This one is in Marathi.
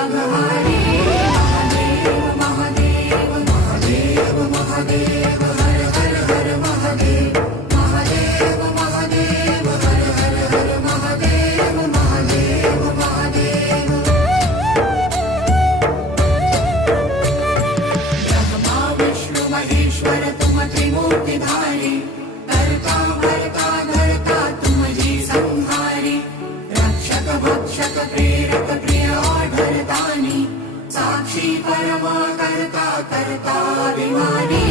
विघ्नराघहारी महादेव महादेव महादेव महादेव हर हर हर महादेव महादेव महादेव हर हर हर महादेव महादेव महादेव ब्रह्मा विष्णु महेश्वर तुम त्रिमूर्तिधारी करता भरता धरता तुम जी संहारी रक्षक भक्षक प्रेरक प्रिय आढळतानी साक्षी परमा करता करता विमानी